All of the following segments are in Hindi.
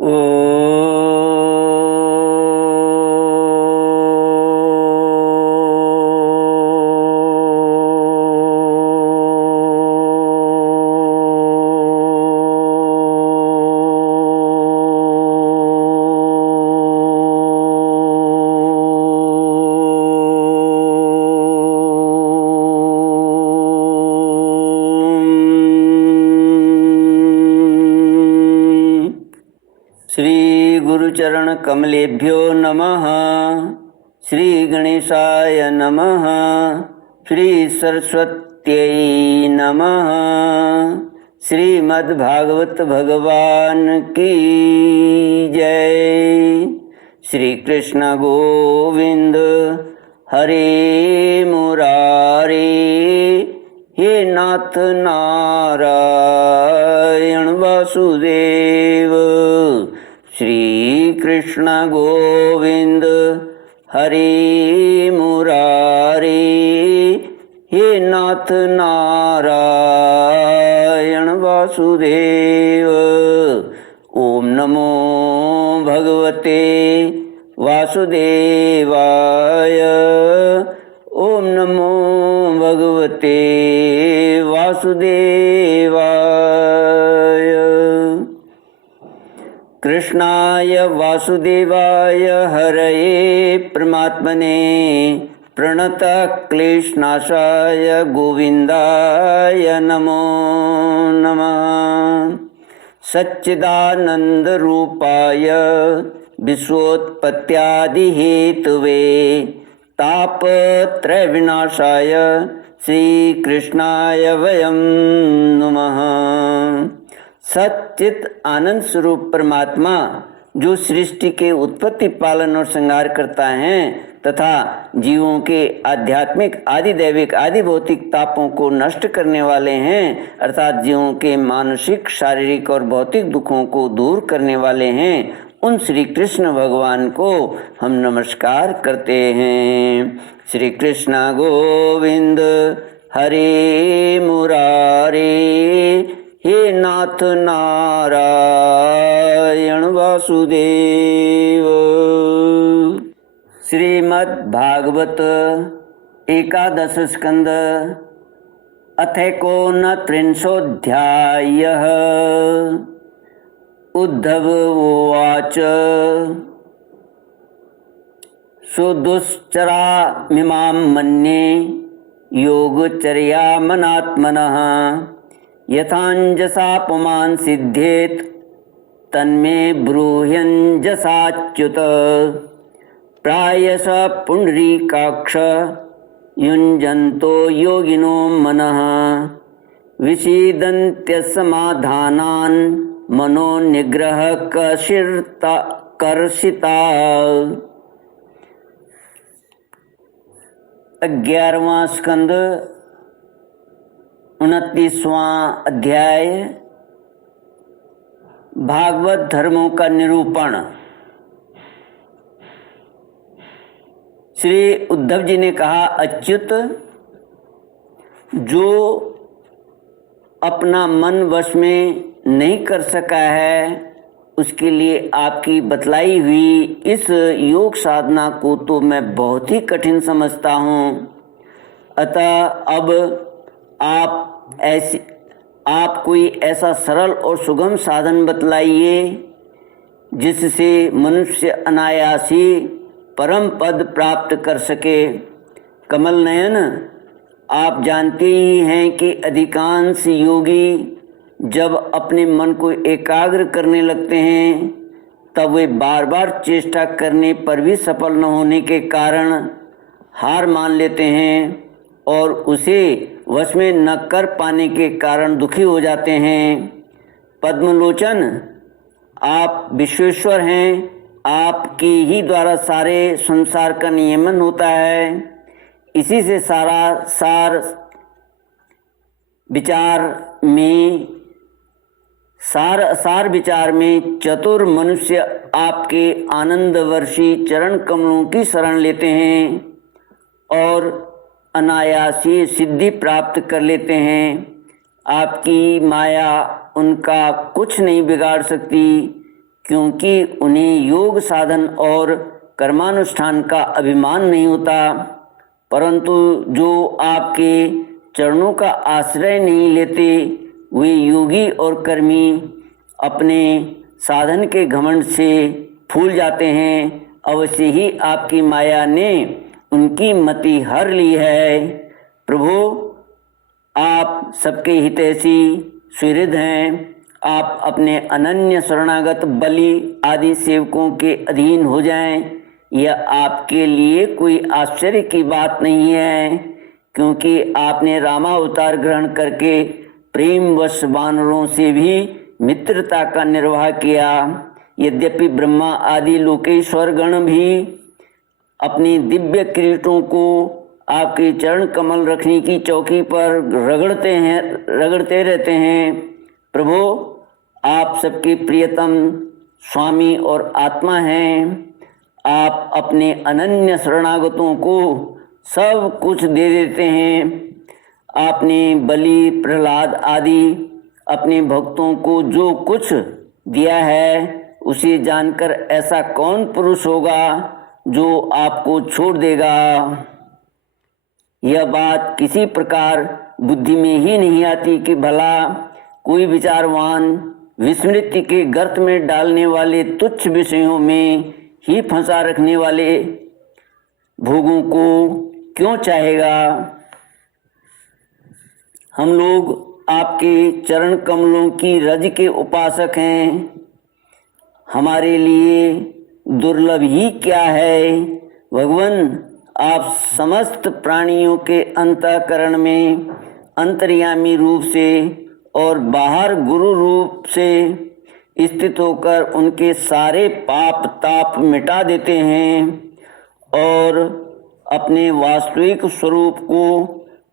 ओ श्री गुरुचरण कमलेभ्यो नमः। श्री गणेशाय नमः। श्री सरस्वत्यै नमः। श्रीमद्भागवत भगवान की जय। श्री कृष्ण गोविंद हरे मुरारे, हे नाथ नारायण वासुदेव। श्री कृष्ण गोविंद हरे मुरारे, हे नाथ नारायण वासुदेव। ओम नमो भगवते वासुदेवाय। ओम नमो भगवते वासुदेवाय। कृष्णाय वासुदेवाय हरये परमात्मने प्रणतक्लेशनाशाय गोविन्दाय नमो नमः। सच्चिदानन्दरूपाय विश्वोत्पत्त्यादिहेतवे तापत्रयविनाशाय श्रीकृष्णाय वयं नमः। सच्चित आनंद स्वरूप परमात्मा जो सृष्टि के उत्पत्ति, पालन और संहार करता है तथा जीवों के आध्यात्मिक, आदि दैविक, आदि भौतिक तापों को नष्ट करने वाले हैं, अर्थात जीवों के मानसिक, शारीरिक और भौतिक दुखों को दूर करने वाले हैं, उन श्री कृष्ण भगवान को हम नमस्कार करते हैं। श्री कृष्ण गोविंद हरे मुरारे, हे नाथ नारायण वासुदेव। श्रीमद् भागवत एकादश स्कंद अथैकोनत्रिंशोऽध्यायः। उद्धव उवाच सुदुश्चरामिमां मन्ये योगचर्यामनात्मनः, यथाञ्जसा पुमान् सिद्धेत् तन्मे ब्रूह्यञ्जसाच्युत। प्रायश पुण्डरीकाक्ष युञ्जन्तो योगिनो मनः, विषीदन्त्यसमाधानान् मनो निग्रह कर्षिता। 11वां स्कंद 29वां अध्याय। भागवत धर्मों का निरूपण। श्री उद्धव जी ने कहा, अच्युत, जो अपना मन वश में नहीं कर सका है उसके लिए आपकी बतलाई हुई इस योग साधना को तो मैं बहुत ही कठिन समझता हूँ। अतः अब आप कोई ऐसा सरल और सुगम साधन बतलाइए जिससे मनुष्य अनायासी परम पद प्राप्त कर सके। कमल नयन, आप जानते ही हैं कि अधिकांश योगी जब अपने मन को एकाग्र करने लगते हैं तब वे बार बार चेष्टा करने पर भी सफल न होने के कारण हार मान लेते हैं और उसे वश में न कर पाने के कारण दुखी हो जाते हैं। पद्मलोचन, आप विश्वेश्वर हैं, आपके ही द्वारा सारे संसार का नियमन होता है। इसी से सार विचार में चतुर मनुष्य आपके आनंदवर्षी चरण कमलों की शरण लेते हैं और अनायासी सिद्धि प्राप्त कर लेते हैं। आपकी माया उनका कुछ नहीं बिगाड़ सकती, क्योंकि उन्हें योग साधन और कर्मानुष्ठान का अभिमान नहीं होता, परंतु जो आपके चरणों का आश्रय नहीं लेते वे योगी और कर्मी अपने साधन के घमंड से फूल जाते हैं। अवश्य ही आपकी माया ने उनकी मति हर ली है। प्रभु, आप सबके हितैषी सुहृद हैं। आप अपने अनन्य शरणागत बलि आदि सेवकों के अधीन हो जाएं, यह आपके लिए कोई आश्चर्य की बात नहीं है, क्योंकि आपने रामावतार ग्रहण करके प्रेमवश वानरों से भी मित्रता का निर्वाह किया। यद्यपि ब्रह्मा आदि लोकेश्वर गण भी अपनी दिव्य किरीटों को आपके चरण कमल रखने की चौकी पर रगड़ते रहते हैं। प्रभु, आप सबके प्रियतम स्वामी और आत्मा हैं। आप अपने अनन्य शरणागतों को सब कुछ दे देते हैं। आपने बलि, प्रहलाद आदि अपने भक्तों को जो कुछ दिया है उसे जानकर ऐसा कौन पुरुष होगा जो आपको छोड़ देगा। यह बात किसी प्रकार बुद्धि में ही नहीं आती कि भला कोई विचारवान विस्मृति के गर्त में डालने वाले तुच्छ विषयों में ही फंसा रखने वाले भोगों को क्यों चाहेगा। हम लोग आपके चरण कमलों की रज के उपासक हैं। हमारे लिए दुर्लभ ही क्या है। भगवान, आप समस्त प्राणियों के अंतःकरण में अंतर्यामी रूप से और बाहर गुरु रूप से स्थित होकर उनके सारे पाप ताप मिटा देते हैं और अपने वास्तविक स्वरूप को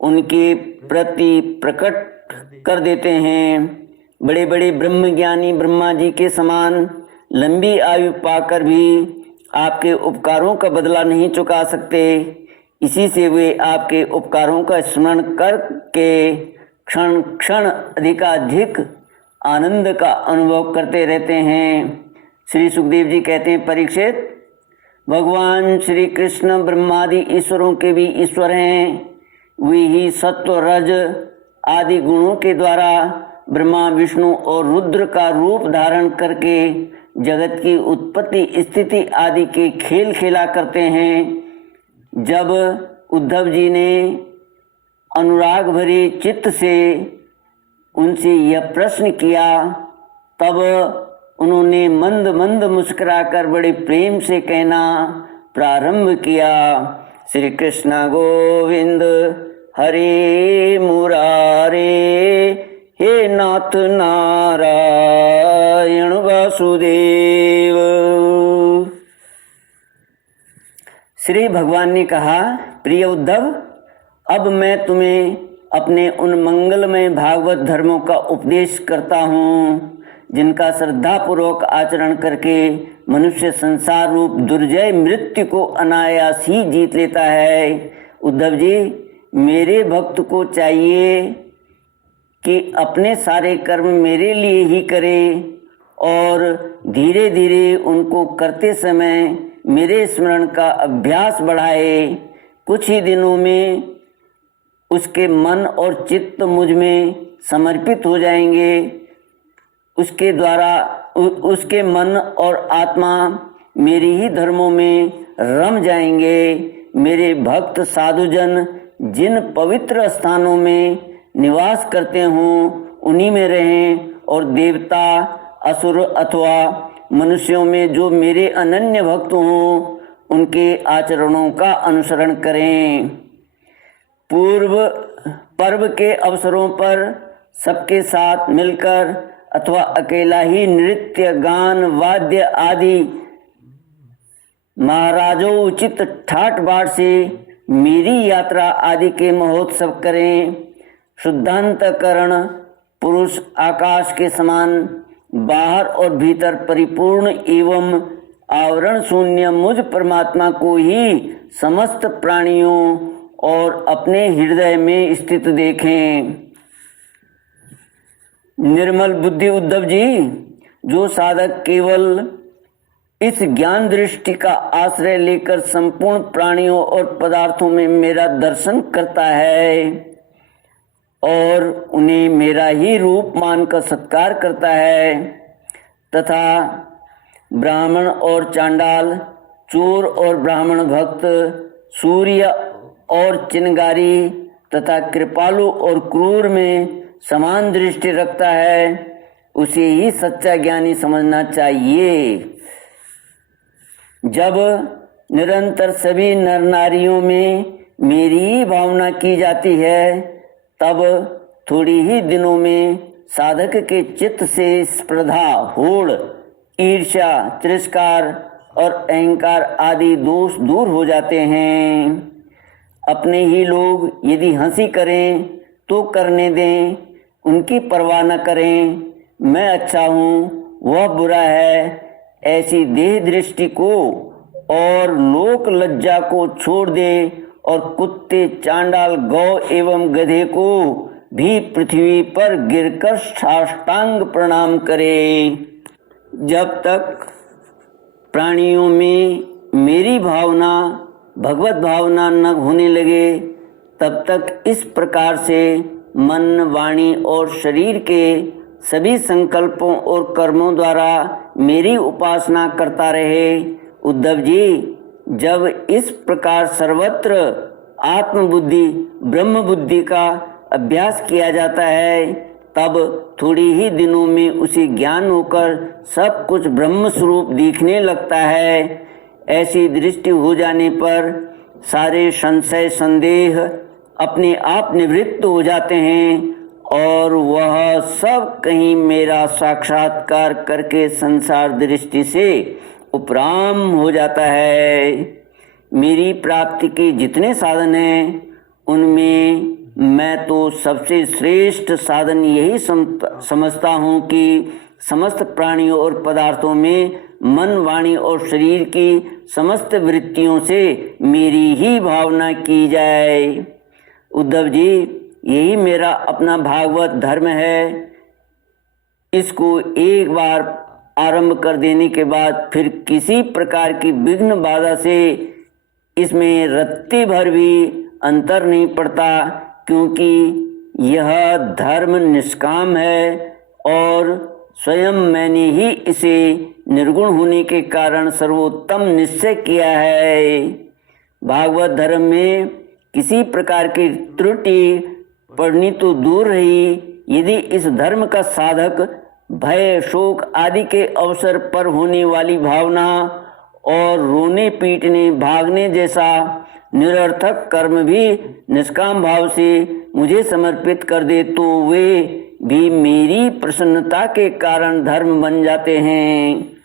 उनके प्रति प्रकट कर देते हैं। बड़े बड़े ब्रह्मज्ञानी ब्रह्मा जी के समान लंबी आयु पाकर भी आपके उपकारों का बदला नहीं चुका सकते। इसी से वे आपके उपकारों का स्मरण करके क्षण क्षण अधिकाधिक आनंद का अनुभव करते रहते हैं। श्री सुखदेव जी कहते हैं, परीक्षित, भगवान श्री कृष्ण ब्रह्मादि ईश्वरों के भी ईश्वर हैं। वे ही सत्व रज आदि गुणों के द्वारा ब्रह्मा विष्णु और रुद्र का रूप धारण करके जगत की उत्पत्ति स्थिति आदि के खेल खेला करते हैं। जब उद्धव जी ने अनुराग भरे चित्त से उनसे यह प्रश्न किया, तब उन्होंने मंद मंद मुस्कुराकर बड़े प्रेम से कहना प्रारंभ किया, श्री कृष्ण गोविंद हरे मुरारे, हे नाथ नारायण वासुदेव। श्री भगवान ने कहा, प्रिय उद्धव, अब मैं तुम्हें अपने उन मंगलमय भागवत धर्मों का उपदेश करता हूँ जिनका श्रद्धापूर्वक आचरण करके मनुष्य संसार रूप दुर्जय मृत्यु को अनायास ही जीत लेता है। उद्धव जी, मेरे भक्त को चाहिए कि अपने सारे कर्म मेरे लिए ही करे और धीरे धीरे उनको करते समय मेरे स्मरण का अभ्यास बढ़ाए। कुछ ही दिनों में उसके मन और चित्त मुझ में समर्पित हो जाएंगे। उसके द्वारा उसके मन और आत्मा मेरे ही धर्मों में रम जाएंगे। मेरे भक्त साधुजन जिन पवित्र स्थानों में निवास करते हों उन्हीं में रहें और देवता असुर अथवा मनुष्यों में जो मेरे अनन्य भक्त हों उनके आचरणों का अनुसरण करें। पूर्व पर्व के अवसरों पर सबके साथ मिलकर अथवा अकेला ही नृत्य गान वाद्य आदि महाराजों उचित ठाट बाट से मेरी यात्रा आदि के महोत्सव करें। शुद्धांतकरण पुरुष आकाश के समान बाहर और भीतर परिपूर्ण एवं आवरण शून्य मुझ परमात्मा को ही समस्त प्राणियों और अपने हृदय में स्थित देखें। निर्मल बुद्धि उद्धव जी, जो साधक केवल इस ज्ञान दृष्टि का आश्रय लेकर संपूर्ण प्राणियों और पदार्थों में मेरा दर्शन करता है और उन्हें मेरा ही रूप मानकर सत्कार करता है, तथा ब्राह्मण और चांडाल, चोर और ब्राह्मण भक्त, सूर्य और चिनगारी तथा कृपालु और क्रूर में समान दृष्टि रखता है, उसे ही सच्चा ज्ञानी समझना चाहिए। जब निरंतर सभी नर नारियों में मेरी ही भावना की जाती है, तब थोड़ी ही दिनों में साधक के चित्त से स्पर्धा, होड़, ईर्ष्या, तिरस्कार और अहंकार आदि दोष दूर हो जाते हैं। अपने ही लोग यदि हंसी करें तो करने दें, उनकी परवाह न करें। मैं अच्छा हूँ, वह बुरा है, ऐसी देह दृष्टि को और लोक लज्जा को छोड़ दे और कुत्ते, चांडाल, गौ एवं गधे को भी पृथ्वी पर गिरकर साष्टांग प्रणाम करे। जब तक प्राणियों में मेरी भावना, भगवत भावना न होने लगे, तब तक इस प्रकार से मन, वाणी और शरीर के सभी संकल्पों और कर्मों द्वारा मेरी उपासना करता रहे। उद्धव जी, जब इस प्रकार सर्वत्र आत्मबुद्धि, ब्रह्म बुद्धि का अभ्यास किया जाता है, तब थोड़ी ही दिनों में उसे ज्ञान होकर सब कुछ ब्रह्म स्वरूप दिखने लगता है। ऐसी दृष्टि हो जाने पर सारे संशय, संदेह अपने आप निवृत्त हो जाते हैं और वह सब कहीं मेरा साक्षात्कार करके संसार दृष्टि से उपराम हो जाता है। मेरी प्राप्ति के जितने साधन हैं, उनमें मैं तो सबसे श्रेष्ठ साधन यही समझता हूँ कि समस्त प्राणियों और पदार्थों में मन, वाणी और शरीर की समस्त वृत्तियों से मेरी ही भावना की जाए। उद्धव जी, यही मेरा अपना भागवत धर्म है। इसको एक बार आरंभ कर देने के बाद फिर किसी प्रकार की विघ्न बाधा से इसमें रत्ती भर भी अंतर नहीं पड़ता, क्योंकि यह धर्म निष्काम है और स्वयं मैंने ही इसे निर्गुण होने के कारण सर्वोत्तम निश्चय किया है। भागवत धर्म में किसी प्रकार की त्रुटि पड़नी तो दूर रही, यदि इस धर्म का साधक भय, शोक आदि के अवसर पर होने वाली भावना और रोने, पीटने, भागने जैसा निरर्थक कर्म भी निष्काम भाव से मुझे समर्पित कर दे, तो वे भी मेरी प्रसन्नता के कारण धर्म बन जाते हैं।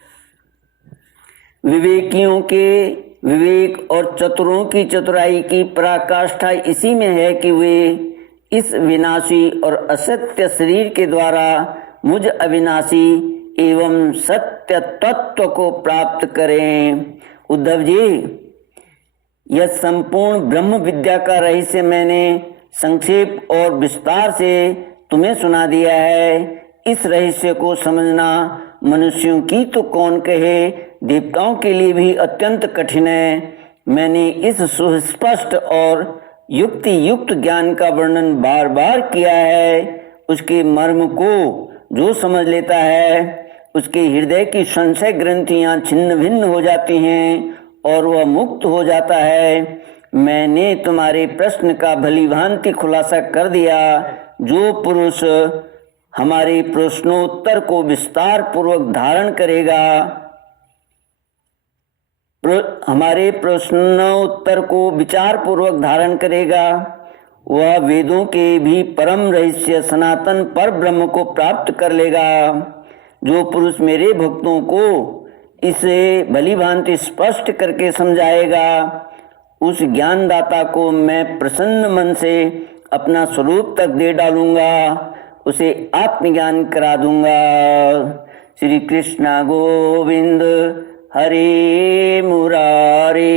विवेकियों के विवेक और चतुरों की चतुराई की पराकाष्ठा इसी में है कि वे इस विनाशी और असत्य शरीर के द्वारा मुझ अविनाशी एवं सत्य तत्व को प्राप्त करें। उद्धव जी, यह संपूर्ण ब्रह्म विद्या का रहस्य मैंने संक्षेप और विस्तार से तुम्हें सुना दिया है। इस रहस्य को समझना मनुष्यों की तो कौन कहे, देवताओं के लिए भी अत्यंत कठिन है। मैंने इस सुस्पष्ट और युक्ति युक्त ज्ञान का वर्णन बार बार किया है। उसके मर्म को जो समझ लेता है, उसके हृदय की संशय ग्रंथियां छिन्न भिन्न हो जाती हैं और वह मुक्त हो जाता है। मैंने तुम्हारे प्रश्न का भली भांति खुलासा कर दिया। जो पुरुष हमारे प्रश्नोत्तर को विस्तार पूर्वक धारण करेगा, हमारे प्रश्नोत्तर को विचार पूर्वक धारण करेगा, वह वेदों के भी परम रहस्य सनातन पर ब्रह्म को प्राप्त कर लेगा। जो पुरुष मेरे भक्तों को इसे भली भांति स्पष्ट करके समझाएगा, उस ज्ञानदाता को मैं प्रसन्न मन से अपना स्वरूप तक दे डालूंगा, उसे आत्मज्ञान करा दूंगा। श्री कृष्ण गोविंद हरे मुरारे,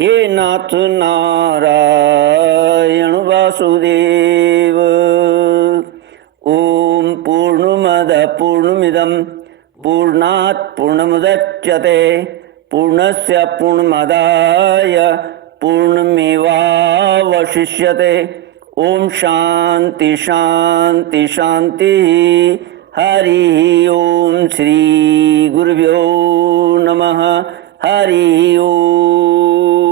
हे नाथ नारायण वासुदेव। ओम पूर्णमद पूर्णमिदं पूर्णात् पूर्णमुदच्यते पूर्णस्य पूर्णमादाय पूर्णमेवावशिष्यते। ओम शांति शांति शांति। हरि ओम। श्री गुरुभ्यो नमः। हरि ओम।